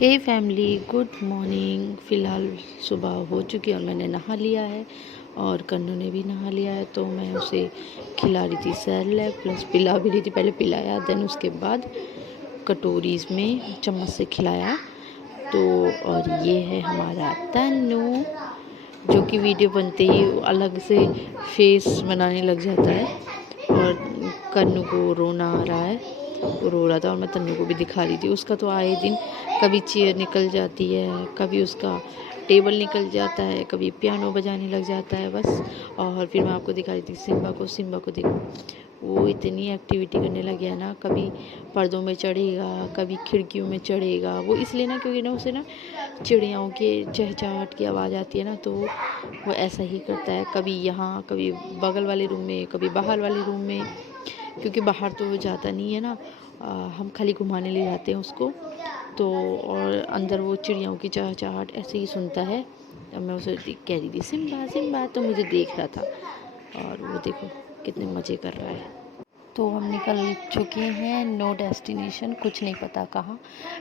हे family, good morning. फ़िलहाल सुबह हो चुकी है और मैंने नहा लिया है और कन्नू ने भी नहा लिया है। तो मैं उसे खिला रही थी सेरेलैक, प्लस पिला भी रही थी। पहले पिलाया, देन उसके बाद कटोरीज में चम्मच से खिलाया। तो और ये है हमारा तन्नू, जो कि वीडियो बनते ही अलग से फेस बनाने लग जाता है। और कन्नू को रोना आ रहा है, वो रो रहा था और मैं तन्नू को भी दिखा रही थी। उसका तो आए दिन कभी चेयर निकल जाती है, कभी उसका टेबल निकल जाता है, कभी पियानो बजाने लग जाता है बस। और फिर मैं आपको दिखा रही थी सिम्बा को देखो, वो इतनी एक्टिविटी करने लग गया ना। कभी पर्दों में चढ़ेगा, कभी खिड़कियों में चढ़ेगा। वो इसलिए ना, क्योंकि ना उसे ना चिड़ियाओं के चहचहाट की आवाज़ आती है ना, तो वो ऐसा ही करता है। कभी यहाँ, कभी बगल वाले रूम में, कभी बाहर वाले रूम में। क्योंकि बाहर तो वो जाता नहीं है ना, हम खाली घुमाने ले जाते हैं उसको। तो और अंदर वो चिड़ियाओं की चहचहाट ऐसे ही सुनता है। अब मैं उसे कह रही थी सिम्बा सिम्बा, तो मुझे देख रहा था और वो देखो कितने मज़े कर रहा है। तो हम निकल चुके हैं, नो डेस्टिनेशन, कुछ नहीं पता कहाँ।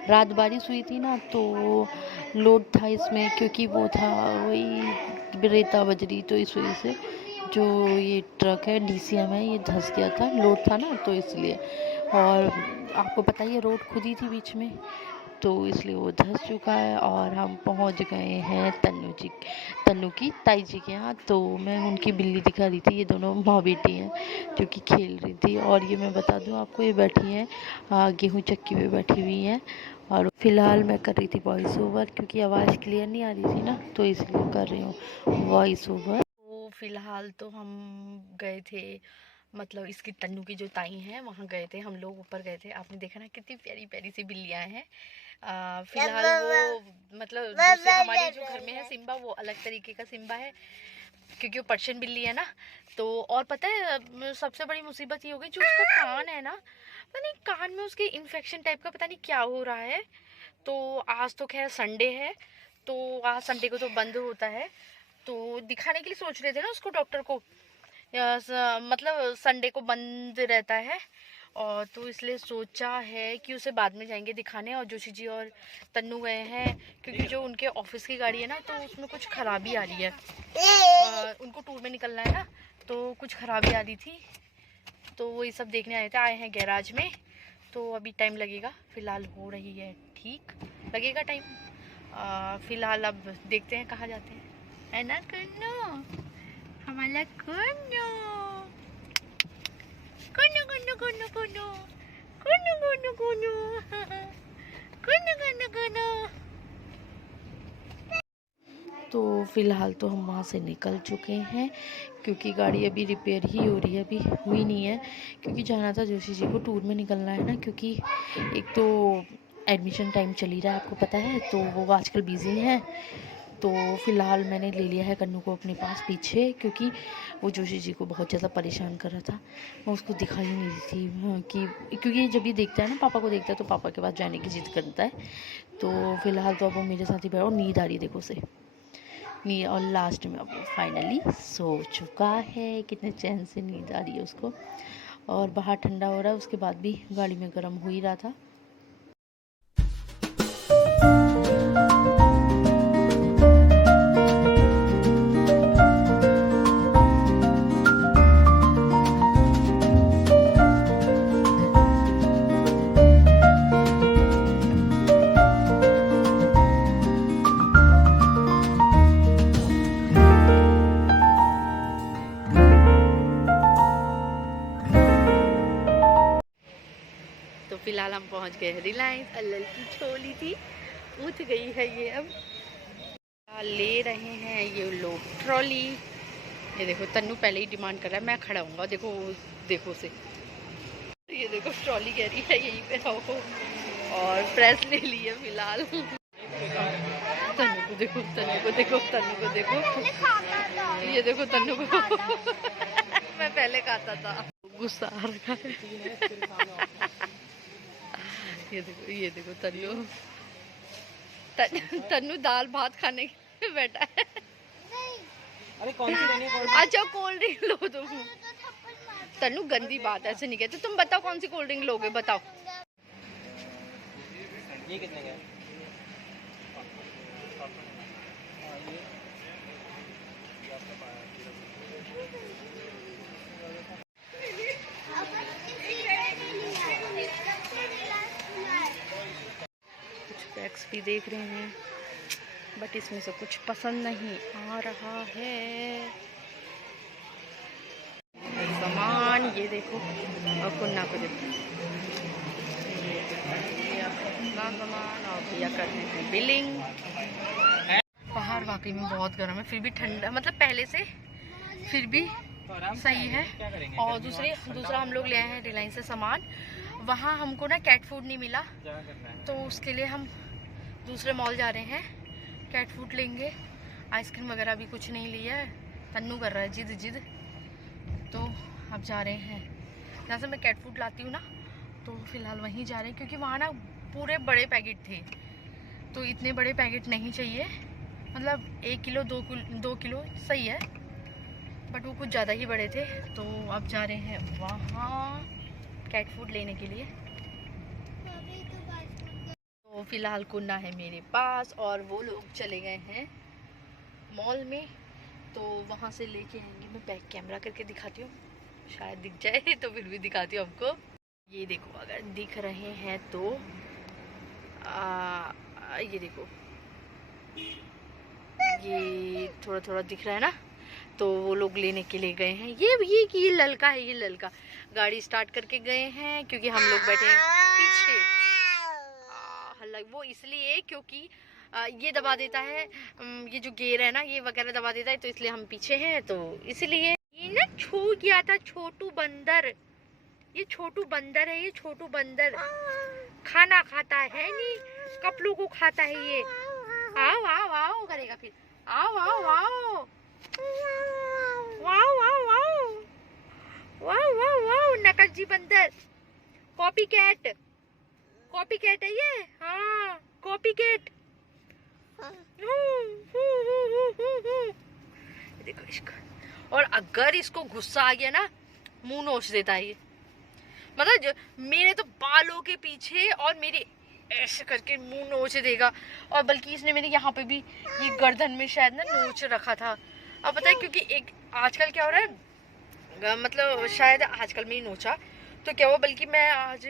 रात बारिश हुई थी ना, तो लोड था इसमें, क्योंकि वो था वही रेता बजरी, तो इस वजह से जो ये ट्रक है DCM है, ये धंस गया था, लोड था ना, तो इसलिए। और आपको पता ही है, रोड खुदी थी बीच में, तो इसलिए वो धंस चुका है। और हम पहुंच गए हैं तन्नू की ताई जी के यहाँ। तो मैं उनकी बिल्ली दिखा रही थी, ये दोनों माँ बेटी हैं जो कि खेल रही थी। और ये मैं बता दूं आपको, ये बैठी हैं गेहूँ चक्की पे बैठी हुई हैं। और फिलहाल मैं कर रही थी वॉइस ओवर, क्योंकि आवाज़ क्लियर नहीं आ रही थी ना, तो इसलिए कर रही हूँ वॉइस ओवर। तो फिलहाल तो हम गए थे, मतलब इसकी तन्नू की जो ताई हैं वहाँ गए थे, हम लोग ऊपर गए थे। आपने देखा ना कितनी प्यारी प्यारी सी बिल्लियाँ हैं। फिलहाल वो मतलब दूसरे हमारे जो घर में है सिम्बा, वो अलग तरीके का सिम्बा है, क्योंकि वो पर्शियन बिल्ली है ना। तो और पता है सबसे बड़ी मुसीबत ये हो गई, जो उसका कान है ना, पता नहीं कान में उसके इन्फेक्शन टाइप का पता नहीं क्या हो रहा है। तो आज तो खैर संडे है, तो आज संडे को तो बंद होता है। तो दिखाने के लिए सोच रहे थे ना उसको डॉक्टर को, मतलब संडे को बंद रहता है। और तो इसलिए सोचा है कि उसे बाद में जाएंगे दिखाने। और जोशी जी और तन्नू गए हैं, क्योंकि जो उनके ऑफिस की गाड़ी है ना, तो उसमें कुछ खराबी आ रही है। उनको टूर में निकलना है ना, तो कुछ खराबी आ रही थी, तो वही सब देखने आए हैं गैराज में। तो अभी टाइम लगेगा, फ़िलहाल हो रही है ठीक, लगेगा टाइम। फ़िलहाल अब देखते हैं कहाँ जाते हैं, है ना कन्नू, हमारा कन्नू, कन्नू कन्नू कन्नू कन्नू कन्नू कन्नू कन्नू कन्नू कन्नू कन्नू। तो फ़िलहाल तो हम वहाँ से निकल चुके हैं, क्योंकि गाड़ी अभी रिपेयर ही हो रही है, अभी हुई नहीं है। क्योंकि जाना था जोशी जी को, टूर में निकलना है ना, क्योंकि एक तो एडमिशन टाइम चल ही रहा है आपको पता है, तो वो आजकल बिज़ी हैं। तो फ़िलहाल मैंने ले लिया है कन्नू को अपने पास पीछे, क्योंकि वो जोशी जी को बहुत ज़्यादा परेशान कर रहा था। मैं उसको दिखा ही नहीं रही थी कि, क्योंकि जब ये देखता है ना, पापा को देखता है, तो पापा के पास जाने की ज़िद करता है। तो फ़िलहाल तो अब वो मेरे साथ ही बैठा, और नींद आ रही है देखो उसे, नींद। और लास्ट में अब वो फाइनली सो चुका है, कितने चैन से नींद आ रही है उसको। और बाहर ठंडा हो रहा है, उसके बाद भी गाड़ी में गर्म हो ही रहा था। तो फिलहाल हम पहुंच गए हैं रिलायंस। अल्लल की छोली थी, उठ गई है ये। अब ले रहे हैं ये लोग ट्रॉली। ये देखो तन्नू पहले ही डिमांड कर रहा है, मैं खड़ा हूँगा, देखो देखो उसे, ये देखो ट्रॉली कह रही है यहीं पे आओ। और प्रेस ले ली है फिलहाल। तन्नू को देखो, तन्नू को देखो, तन्नू को देखो, ये देखो तन्नू को। मैं पहले खाता था, गुस्सा आ रहा है। ये देखो तन्नू, तन्नू दाल भात खाने के लिए बैठा है। अरे कौन सी लेनी है? अच्छा कोल्ड ड्रिंक लो तुम। तन्नू गंदी बात ऐसे नहीं कहते। तुम बताओ कौन सी कोल्ड ड्रिंक लोगे, बताओ। ये कितने का है? कुछ बैग्स भी देख रहे हैं, बट इसमें से कुछ पसंद नहीं आ रहा है। सामान ये देखो, और कुन्ना को देखो, ये अपना सामान, और भैया कर रहे हैं बिलिंग। बाहर वाकई में बहुत गर्म है, फिर भी ठंडा, मतलब पहले से फिर भी सही है। और दूसरा हम लोग ले आए हैं रिलायंस से सामान। वहाँ हमको ना कैट फूड नहीं मिला, तो उसके लिए हम दूसरे मॉल जा रहे हैं, कैट फूड लेंगे। आइसक्रीम वगैरह भी कुछ नहीं लिया है, तन्नू कर रहा है जिद। तो अब जा रहे हैं, जहाँ से मैं कैट फूड लाती हूँ ना, तो फ़िलहाल वहीं जा रहे हैं, क्योंकि वहाँ ना पूरे बड़े पैकेट थे, तो इतने बड़े पैकेट नहीं चाहिए। मतलब 1 किलो 2 किलो सही है, बट वो कुछ ज़्यादा ही बड़े थे। तो अब जा रहे हैं वहाँ कैट फूड लेने के लिए। तो फ़िलहाल कुन्ना है मेरे पास, और वो लोग चले गए हैं मॉल में, तो वहाँ से लेके आएंगे। मैं बैक कैमरा करके दिखाती हूँ, शायद दिख जाए तो फिर भी दिखाती हूँ आपको। ये देखो, अगर दिख रहे हैं तो ये देखो, ये थोड़ा दिख रहा है ना, तो वो लोग लेने के लिए गए हैं। ये ललका है, ये ललका गाड़ी स्टार्ट करके गए हैं, क्योंकि हम लोग बैठे हैं पीछे। हल्ला वो इसलिए क्योंकि ये दबा देता है, ये जो गेयर है ना, ये वगैरह दबा देता है, तो इसलिए हम पीछे हैं, तो इसलिए। ये ना छू गया था छोटू बंदर, ये छोटू बंदर है, ये छोटू बंदर खाना खाता है नहीं, कपड़ों को खाता है ये। आओ आओ आओ करेगा फिर, आओ आओ आओ, wow wow wow wow wow wow, नकलजी बंदर, कॉपी कैट है ये। हाँ, कॉपी कैट। देखो इसको, और अगर इसको गुस्सा आ गया ना, मुंह नोच देता है ये। मतलब मेरे तो बालों के पीछे और मेरे ऐसे करके मुंह नोच देगा, और बल्कि इसने मेरे यहाँ पे भी ये गर्दन में शायद ना नोच रखा था। अब पता है, क्योंकि एक आजकल क्या हो रहा है, मतलब शायद आजकल में ही नोचा, तो क्या हुआ, बल्कि मैं आज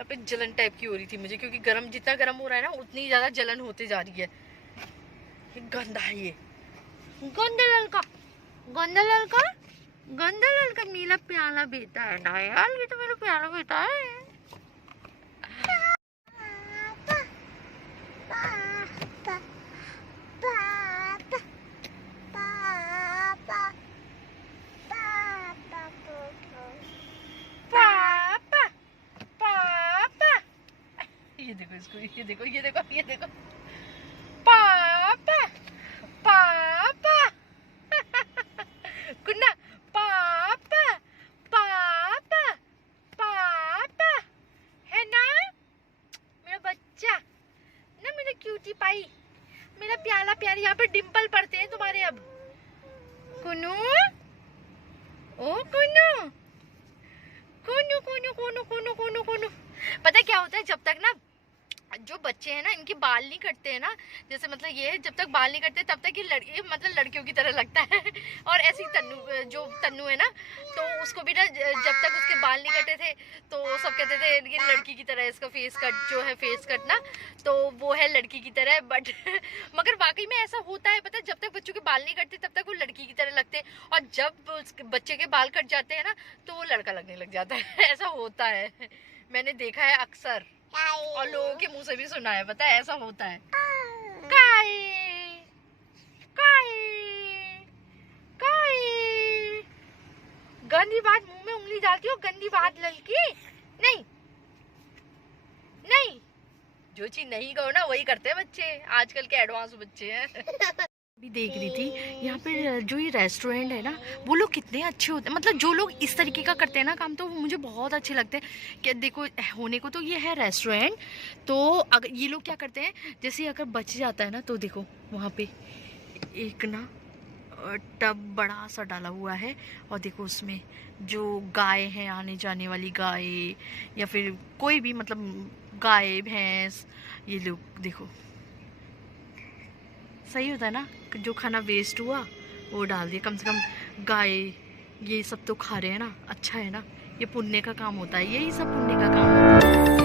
पे जलन टाइप की हो रही थी मुझे, क्योंकि गरम जितना गर्म हो रहा है ना, उतनी ज़्यादा जलन होते जा रही है। गंदा है ये, गंदा लड़का मेरा प्याला बेटा है ना यार, ये तो मेरा प्याला बेटा है। ये देखो इसको, ये देखो पापा पापा कुन्ना, पापा पापा पापा है ना मेरा बच्चा, ना मेरा क्यूटी पाई, मेरा प्याला प्यारी। यहाँ पे डिम्पल पड़ते हैं तुम्हारे अब। कुनू, ओ कुनू कुनू कुनू कुनू कुनू कुनू कुनू। पता है क्या होता है, जब तक ना जो बच्चे हैं ना, इनके बाल नहीं कटते हैं ना, जैसे मतलब ये जब तक बाल नहीं कटते तब तक ये मतलब लड़कियों की तरह लगता है। और ऐसी जो तन्नू है ना, तो उसको भी ना जब तक उसके बाल नहीं कटे थे, तो सब कहते थे ये लड़की की तरह, इसका फेस कट जो है, फेस कट ना, तो वो है लड़की की तरह। बट मगर वाकई में ऐसा होता है, पता है, जब तक बच्चों के बाल नहीं कटते तब तक वो लड़की की तरह लगते हैं, और जब बच्चे के बाल कट जाते हैं ना, तो वो लड़का लगने लग जाता है। ऐसा होता है, मैंने देखा है अक्सर, और लोगों के मुंह से भी सुना है, पता है ऐसा होता है। गंदी बात, मुंह में उंगली डालती हो, गंदी बात लड़की। नहीं, जो चीज नहीं कहो ना वही करते हैं बच्चे, आजकल के एडवांस बच्चे हैं। भी देख रही थी यहाँ पे जो ये रेस्टोरेंट है ना, वो लोग कितने अच्छे होते हैं, मतलब जो लोग इस तरीके का करते हैं ना काम, तो वो मुझे बहुत अच्छे लगते हैं। कि देखो, होने को तो ये है रेस्टोरेंट, तो अगर ये लोग क्या करते हैं, जैसे अगर बच जाता है ना, तो देखो वहाँ पे एक ना टब बड़ा सा डाला हुआ है, और देखो उसमें जो गाय हैं, आने जाने वाली गाय, या फिर कोई भी मतलब गाय भैंस, ये लोग देखो सही होता है ना, जो खाना वेस्ट हुआ वो डाल दिया, कम से कम गाय ये सब तो खा रहे हैं ना, अच्छा है ना, ये पुण्य का काम होता है, यही सब पुण्य का काम होता है।